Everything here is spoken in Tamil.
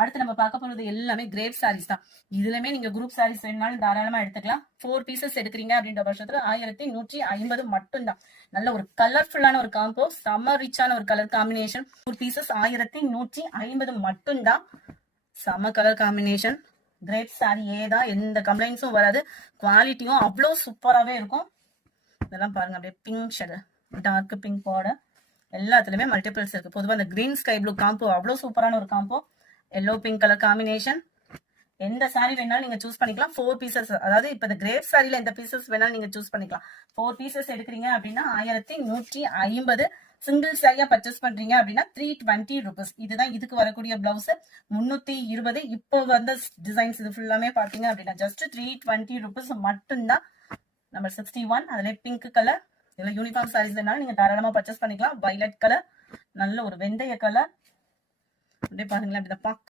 அடுத்து நம்ம பார்க்க போறது எல்லாமே கிரேப் சாரீஸ் தான். இதுலயுமே நீங்க குரூப் சாரீஸ் வேணும்னாலும் தாராளமா எடுத்துக்கலாம். 4 பீசஸ் எடுக்கிறீங்க அப்படின்ற பட்சத்துல 1150 மட்டும்தான். நல்ல ஒரு கலர்ஃபுல்லான ஒரு காம்போ, செம்ம ரிச்சான ஒரு கலர் காம்பினேஷன். 4 பீசஸ் 1150 மட்டும்தான். செம்ம கலர் காம்பினேஷன். கிரேப் சாரி ஏதான், எந்த கம்ப்ளைண்ட்ஸும் வராது. குவாலிட்டியும் அவ்வளோ சூப்பராகவே இருக்கும். இதெல்லாம் பாருங்க, அப்படியே pink shade, dark pink border, எல்லாத்துலயுமே மல்டிபிள்ஸ் இருக்கு. பொதுவாக இந்த கிரீன் ஸ்கை ப்ளூ காம்போ அவ்வளோ சூப்பரான ஒரு combo. Yellow pink colour combination. எந்த சாரி வேணாலும் நீங்க சூஸ் பண்ணிக்கலாம். 4 பீசஸ், அதாவது இப்ப இந்த கிரேப் சாரில எந்த பீசஸ் வேணாலும் நீங்க சூஸ் பண்ணிக்கலாம். 4 பீசஸ் எடுக்கிறீங்க அப்படின்னா 1150. சிங்கிள் சாரியா பர்ச்சேஸ் பண்றீங்க அப்படின்னா 320 ருபீஸ். இதுதான் இதுக்கு வரக்கூடிய பிளவுஸ். 320. இப்போ வந்த டிசைன்ஸ் இது ஃபுல்லாமே பாத்தீங்க அப்படின்னா ஜஸ்ட் 320 ருபீஸ் மட்டும்தான். நம்பர் 61, அதுல பிங்க் கலர். இதுல யூனிஃபார்ம் சாரீஸ் வேணாலும் நீங்க தாராளமா பர்ச்சேஸ் பண்ணிக்கலாம். வயலட் கலர், நல்ல ஒரு வெந்தய கலர். அப்படியே பாருங்களேன், அப்படிதான்